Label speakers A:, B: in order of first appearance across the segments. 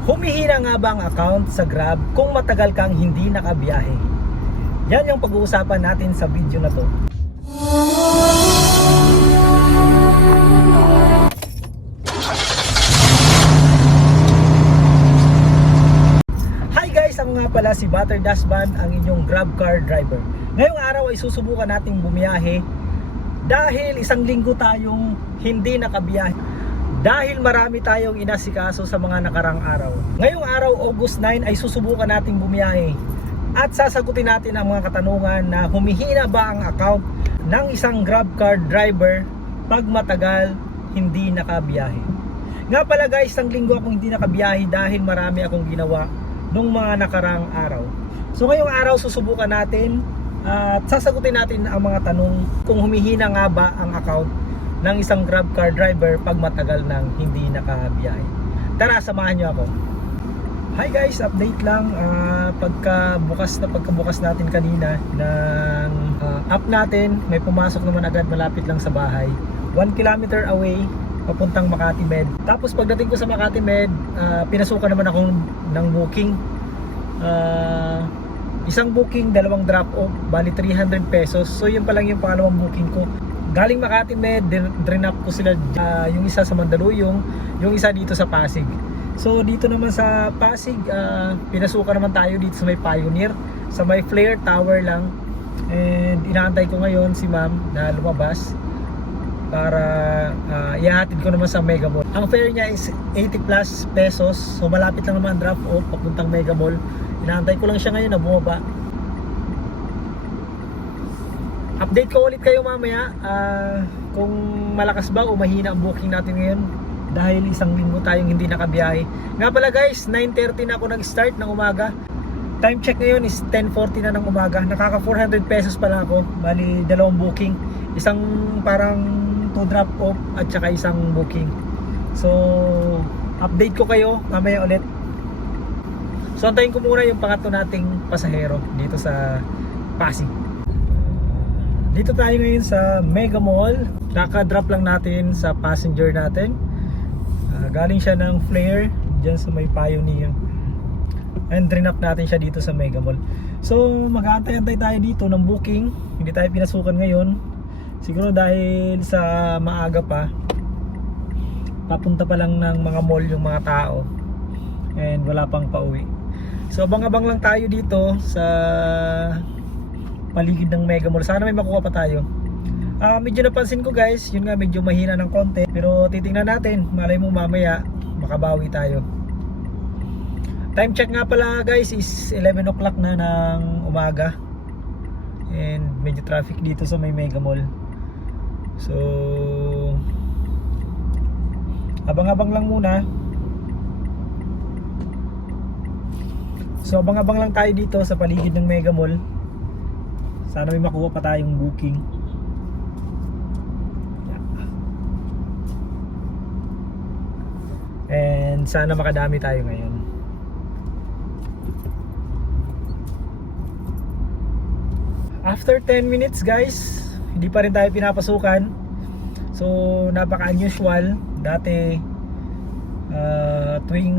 A: Humihina nga ba ang account sa Grab kung matagal kang hindi nakabiyahe? Yan yung pag-uusapan natin sa video na to. Hi guys! Ako nga pala si Butter Dashband, ang inyong Grab car driver. Ngayong araw ay susubukan nating bumiyahe dahil isang linggo tayong hindi nakabiyahe. Dahil marami tayong inasikaso sa mga nakarang araw. Ngayong araw, August 9, ay susubukan nating bumiyahe at sasagutin natin ang mga katanungan na humihina ba ang account ng isang Grab car driver pag matagal hindi nakabiyahe. Nga pala guys, isang linggo akong hindi nakabiyahe dahil marami akong ginawa nung mga nakarang araw. So ngayong araw susubukan natin at sasagutin natin ang mga tanong kung humihina nga ba ang account ng isang grab car driver pag matagal nang hindi nakabiyahe. Tara, samahan niyo ako. Hi guys, update lang Ah, pagka bukas na pagkabukas natin kanina ng ah, app natin, may pumasok naman agad malapit lang sa bahay. 1 kilometer away papuntang Makati Med. Tapos pagdating ko sa Makati Med, ah, pinasukan naman ako ng booking. Ah, isang booking, dalawang drop off, bali 300 pesos. So yun pa lang yung pangalawang booking ko. Galing Makati Med, drinap ko sila ah, yung isa sa Mandaluyong, yung isa dito sa Pasig. So dito naman sa Pasig, ah, pinasukan naman tayo dito sa may Pioneer, sa may Flare Tower lang. And inaantay ko ngayon si ma'am na lumabas para ah, ihahatid ko naman sa Mega Mall. Ang fare niya is 80 plus pesos. So malapit lang naman drop off papuntang Mega Mall. Inaantay ko lang siya ngayon na bumaba. Update ko ulit kayo mamaya ah, kung malakas ba o mahina ang booking natin ngayon dahil isang linggo tayong hindi nakabiyahe. Nga pala guys, 9.30 na ako nag-start ng umaga. Time check ngayon is 10.40 na ng umaga. Nakaka 400 pesos pa lang ako. Bali, dalawang booking. Isang parang to drop off at saka isang booking. So, update ko kayo mamaya ulit. So, antayin ko muna yung pangatlo nating pasahero dito sa Pasig. Dito tayo ngayon sa Mega Mall. Kaka-drop lang natin sa passenger natin. Ah, galing siya ng Flair dyan sa may Pioneer. And drop natin siya dito sa Mega Mall. So mag-aantay-antay tayo dito ng booking. Hindi tayo pinasukan ngayon. Siguro dahil sa maaga pa. Papunta pa lang ng mga mall yung mga tao. And wala pang pauwi. So abang-abang lang tayo dito sa paligid ng Mega Mall. Sana may makuha pa tayo. Ah, medyo napansin ko guys, yun nga medyo mahina ng konti. Pero titingnan natin, malay mo mamaya makabawi tayo. Time check nga pala guys is 11 o'clock na ng umaga. And medyo traffic dito sa may Mega Mall. So abang-abang lang muna. So abang-abang lang tayo dito sa paligid ng Mega Mall. Sana may makuha pa tayong booking. And sana makadami tayo ngayon. After 10 minutes guys, hindi pa rin tayo pinapasukan. So napaka unusual. Dati ah, tuwing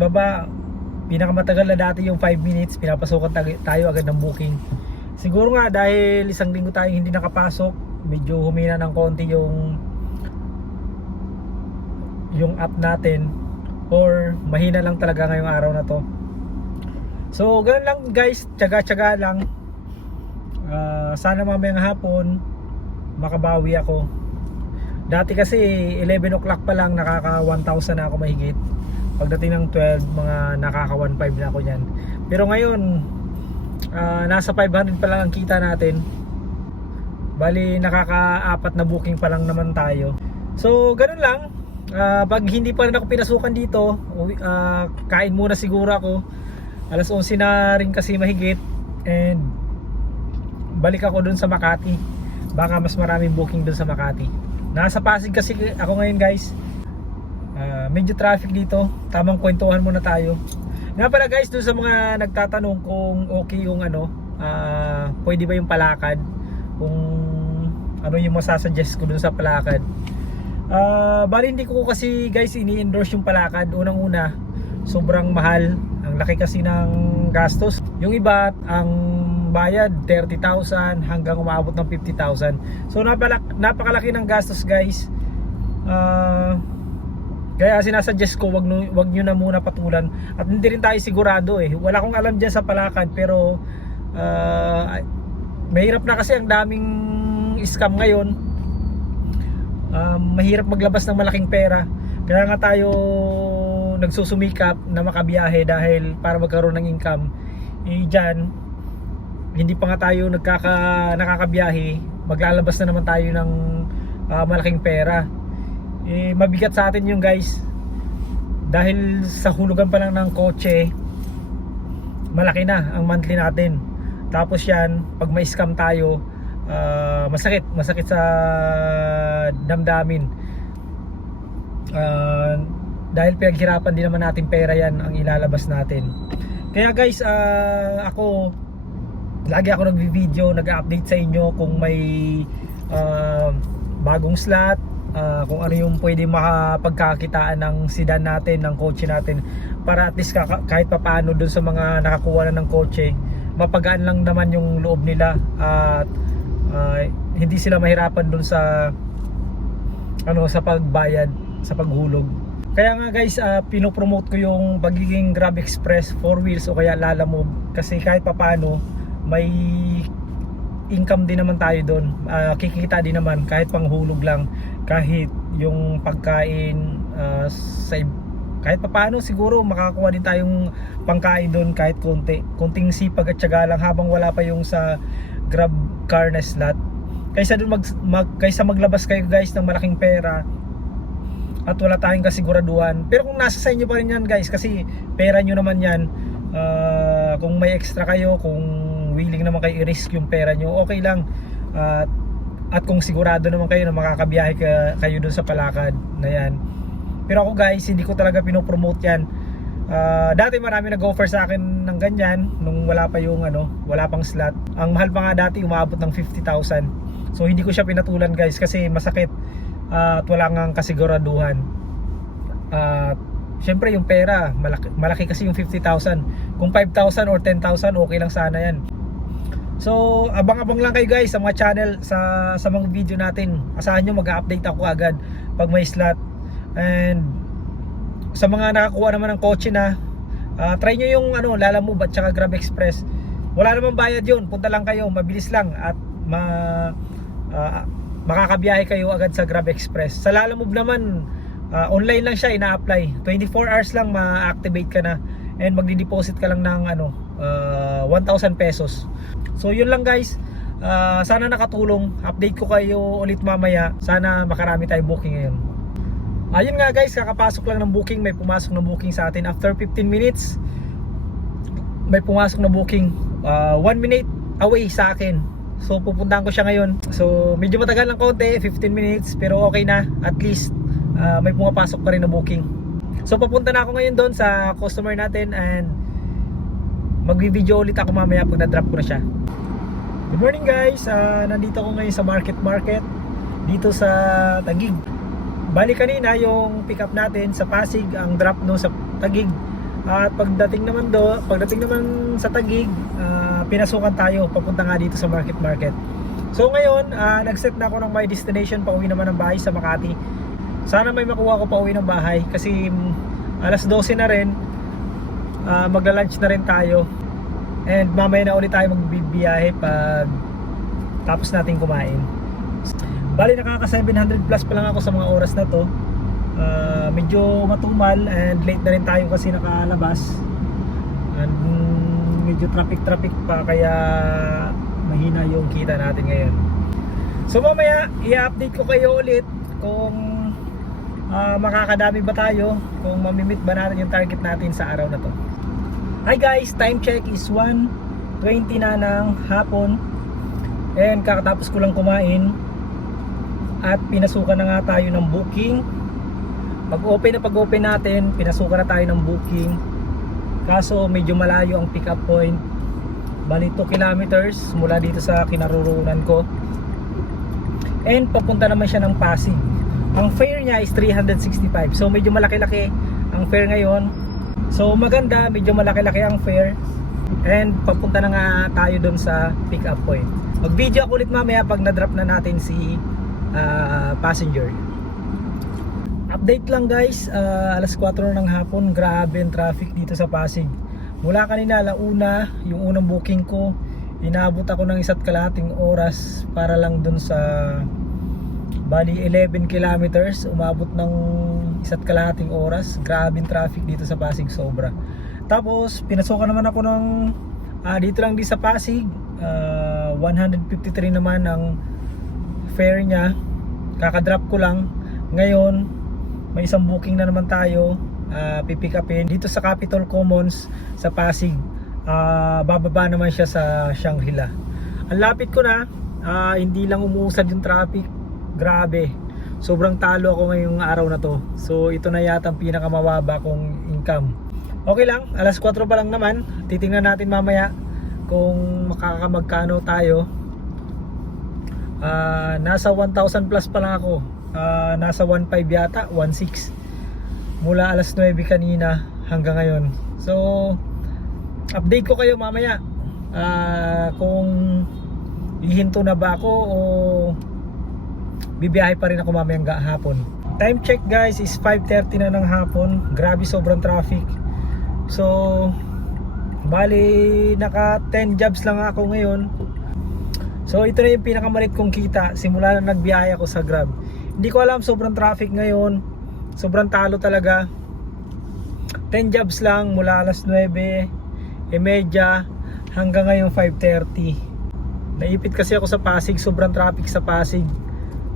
A: baba, pinakamatagal na dati yung 5 minutes, pinapasukan tayo agad ng booking. Siguro nga dahil isang linggo tayong hindi nakapasok, medyo humina ng konti yung yung app natin or mahina lang talaga ngayong araw na to. So, ganun lang guys, tsaga-tsaga lang. Ah, sana mamayang hapon makabawi ako. Dati kasi 11 o'clock pa lang nakaka 1,000 na ako mahigit. Pagdating ng 12, mga nakaka 1,500 na ako niyan. Pero ngayon, ah, nasa 500 pa lang ang kita natin. Bali, nakaka-apat na booking pa lang naman tayo. So, ganun lang. Ah, pag hindi pa rin ako pinasukan dito, ah, kain muna siguro ako. Alas 11 na rin kasi mahigit. And balik ako dun sa Makati. Baka mas maraming booking dun sa Makati. Nasa Pasig kasi ako ngayon guys. Ah, medyo traffic dito. Tamang kwentuhan muna tayo. Nga pala guys, dun sa mga nagtatanong kung okay yung ano, ah, pwede ba yung palakad? Kung ano yung masasuggest ko dun sa palakad. Ah, bali hindi ko kasi guys ini-endorse yung palakad unang-una. sobrang mahal. Ang laki kasi ng gastos. Yung iba, ang bayad 30,000 hanggang umabot ng 50,000. So napalak napakalaki ng gastos guys. Ah, kaya sinasuggest ko wag nu, wag niyo na muna patulan at hindi rin tayo sigurado eh. Wala akong alam diyan sa Palakad pero ah, mahirap na kasi ang daming scam ngayon. Um, mahirap maglabas ng malaking pera. Kaya nga tayo nagsusumikap na makabiyahe dahil para magkaroon ng income. Eh dyan, hindi pa nga tayo nagkaka, nakakabiyahe, maglalabas na naman tayo ng ah, malaking pera. Eh, mabigat sa atin yung guys. Dahil sa hulugan pa lang ng kotse, malaki na ang monthly natin. Tapos yan, pag may scam tayo, ah, masakit, masakit sa damdamin. Ah, dahil pinaghirapan din naman natin pera yan ang ilalabas natin. Kaya guys, ah, ako lagi ako nagvi-video, nag-update sa inyo kung may ah, bagong slot, ah, kung ano yung pwede makapagkakitaan ng sedan natin, ng kotse natin para at least kahit papaano dun sa mga nakakuha na ng kotse, mapagaan lang naman yung loob nila at ah, hindi sila mahirapan dun sa ano sa pagbayad, sa paghulog. Kaya nga guys, ah, pinopromote ko yung pagiging Grab Express 4 wheels o kaya Lala kasi kahit papaano may income din naman tayo doon. Ah, kikita din naman kahit panghulog lang, kahit yung pagkain ah, sa kahit papaano siguro makakakuha din tayong pangkain doon kahit konti. Konting sipag at tiyaga lang habang wala pa yung sa Grab car na slot. Kaysa doon mag, mag kaysa maglabas kayo guys ng malaking pera at wala tayong kasiguraduhan. Pero kung nasa sa inyo pa rin yan guys kasi pera nyo naman yan. Ah, kung may extra kayo, kung willing naman kayo i-risk yung pera nyo, okay lang. At at kung sigurado naman kayo na makakabiyahe ka, kayo dun sa palakad na yan. Pero ako guys, hindi ko talaga pinopromote yan. Ah, dati marami nag-offer sa akin ng ganyan nung wala pa yung ano, wala pang slot. Ang mahal pa nga dati umabot ng 50,000. So hindi ko siya pinatulan guys kasi masakit ah, at wala ngang kasiguraduhan. At syempre yung pera, malaki, malaki kasi yung 50,000. Kung 5,000 or 10,000, okay lang sana yan. So, abang-abang lang kayo guys sa mga channel, sa, sa mga video natin. Asahan nyo mag-update ako agad pag may slot. And sa mga nakakuha naman ng kotse na, ah, try nyo yung ano, Lala Move at saka Grab Express. Wala namang bayad yun, punta lang kayo, mabilis lang at ma, ah, makakabiyahe kayo agad sa Grab Express. Sa Lala Move naman, ah, online lang siya, ina-apply. 24 hours lang ma-activate ka na and magdi-deposit ka lang ng ano, ah, 1,000 pesos. So yun lang guys. Ah, sana nakatulong. Update ko kayo ulit mamaya. Sana makarami tayong booking ngayon. Ayun nga guys, kakapasok lang ng booking. May pumasok na booking sa atin. After 15 minutes, may pumasok na booking. 1 minute away sa akin. So pupuntahan ko siya ngayon. So medyo matagal ng konti, 15 minutes. Pero okay na. At least ah, may pumapasok pa rin na booking. So papunta na ako ngayon doon sa customer natin and magvi-video ulit ako mamaya pag na-drop ko na siya. Good morning guys, Ah, nandito ako ngayon sa Market Market dito sa Tagig. Bali kanina yung pick up natin sa Pasig ang drop no sa Tagig. At pagdating naman do, pagdating naman sa Tagig, ah, pinasukan tayo papunta nga dito sa Market Market. So ngayon, ah, nag-set na ako ng my destination pauwi naman ng bahay sa Makati. Sana may makuha ko pauwi ng bahay kasi mm, alas 12 na rin. Ah, magla-lunch na rin tayo. And mamaya na ulit tayo magbibiyahe pag tapos natin kumain. Bali nakaka 700 plus pa lang ako sa mga oras na to. Ah, medyo matumal and late na rin tayo kasi nakalabas. And mm, medyo traffic traffic pa kaya mahina yung kita natin ngayon. So mamaya i-update ko kayo ulit kung ah, makakadami ba tayo, kung mamimit ba natin yung target natin sa araw na to. Hi guys, time check is 1.20 na ng hapon. And kakatapos ko lang kumain. At pinasukan na nga tayo ng booking. Pag open na pag open natin pinasukan na tayo ng booking. Kaso medyo malayo ang pick up point. Bali 2 kilometers mula dito sa kinaroroonan ko. And papunta naman siya ng Pasig. Ang fare niya is 365 so medyo malaki-laki ang fare ngayon So maganda, medyo malaki-laki ang fare. And papunta na nga tayo doon sa pick up point. Mag-video ako ulit mamaya pag na-drop na natin si ah, passenger. Update lang guys, ah, alas 4 na ng hapon, grabe ang traffic dito sa Pasig. Mula kanina alauna, yung unang booking ko, inabot ako ng isa't kalahating oras para lang dun sa bali 11 kilometers, umabot ng isa't kalahating oras. Grabe traffic dito sa Pasig, sobra. Tapos, pinasukan naman ako ng ah, dito lang di sa Pasig, ah, 153 naman ang fare niya. Kakadrop ko lang. Ngayon, may isang booking na naman tayo uh, pipick upin dito sa Capitol Commons sa Pasig Ah, bababa naman siya sa Shangri-La ang lapit ko na ah, hindi lang umuusad yung traffic grabe sobrang talo ako ngayong araw na to so ito na yata ang pinakamababa kong income okay lang alas 4 pa lang naman titingnan natin mamaya kung makakamagkano tayo Ah, nasa 1,000 plus pa lang ako. Ah, nasa 1.5 yata, 1.6. Mula alas 9 kanina hanggang ngayon. So, update ko kayo mamaya. Ah, kung ihinto na ba ako o bibiyahe pa rin ako mamayang hapon. Time check guys is 5.30 na ng hapon. Grabe sobrang traffic. So, bali naka 10 jobs lang ako ngayon. So ito na yung pinakamalit kong kita simula na nagbiyahe ako sa Grab. Hindi ko alam sobrang traffic ngayon. Sobrang talo talaga. 10 jobs lang mula alas 9 media hanggang ngayon 5.30 naipit kasi ako sa Pasig sobrang traffic sa Pasig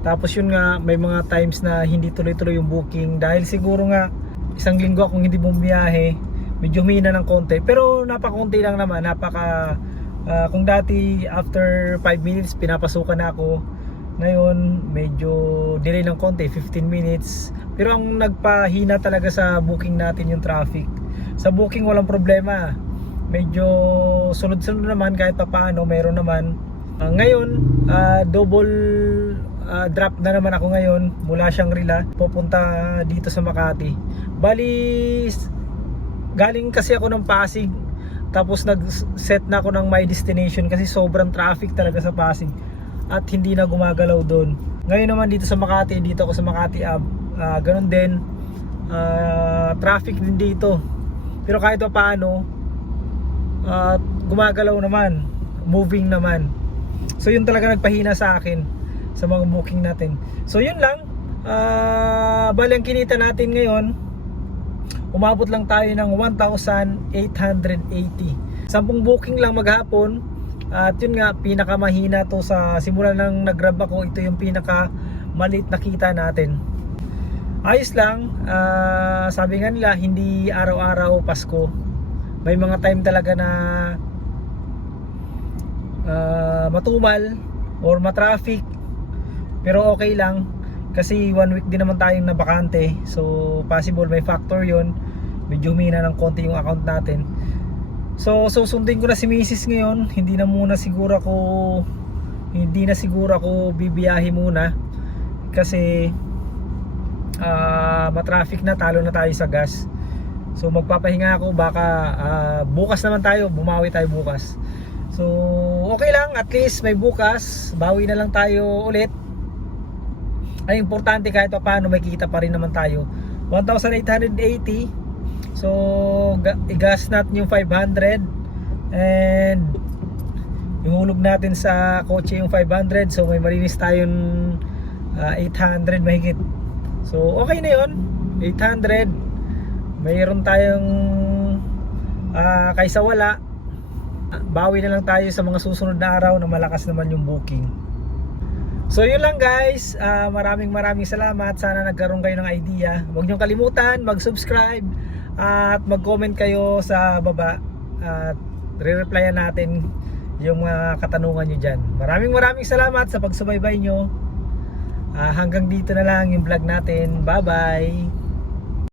A: tapos yun nga may mga times na hindi tuloy-tuloy yung booking. Dahil siguro nga isang linggo akong hindi bumiyahe medyo humina ng konti. Pero napakunti lang naman napaka ah, kung dati after 5 minutes pinapasukan na ako. Ngayon medyo delay ng konti 15 minutes. Pero ang nagpahina talaga sa booking natin yung traffic. Sa booking walang problema. Medyo sunod-sunod naman kahit pa paano meron naman. Ah, ngayon ah, double ah, drop na naman ako ngayon mula Shangri-La pupunta dito sa Makati bali galing kasi ako ng Pasig tapos nag-set na ako ng my destination kasi sobrang traffic talaga sa Pasig at hindi na gumagalaw doon. Ngayon naman dito sa Makati, dito ako sa Makati Ave, ah, ganun din. ah, traffic din dito. Pero kahit pa paano, ah, gumagalaw naman, moving naman. So yun talaga nagpahina sa akin sa mga booking natin. So yun lang. Ah, bali ang kinita natin ngayon, umabot lang tayo ng 1,880. Sampung booking lang maghapon. At yun nga, pinakamahina to sa simula nang nag-grab ako, ito yung pinaka maliit na kita natin. Ayos lang, ah, sabi nga nila, hindi araw-araw Pasko. May mga time talaga na ah, matumal or matraffic. Pero okay lang kasi one week din naman tayong nabakante. So possible may factor 'yon. Medyo humina ng konti yung account natin. So susundin ko na si Mrs. ngayon. Hindi na muna siguro ako hindi na siguro ako bibiyahe muna kasi ah matraffic na talo na tayo sa gas. So magpapahinga ako baka ah, bukas naman tayo, bumawi tayo bukas. So okay lang at least may bukas, bawi na lang tayo ulit. Ay importante kahit pa paano may kita pa rin naman tayo. 1,880 So ga- i-gas natin yung 500 and ihulog natin sa kotse yung 500 so may malinis tayong ah, 800 mahigit. So okay na yun. 800 mayroon tayong ah, kaysa wala bawi na lang tayo sa mga susunod na araw na malakas naman yung booking so yun lang guys. Ah, maraming maraming salamat. Sana nagkaroon kayo ng idea. Huwag niyong kalimutan mag subscribe at mag comment kayo sa baba at re-replyan natin yung mga katanungan nyo dyan. Maraming maraming salamat sa pagsubaybay nyo Ah, hanggang dito na lang yung vlog natin. Bye bye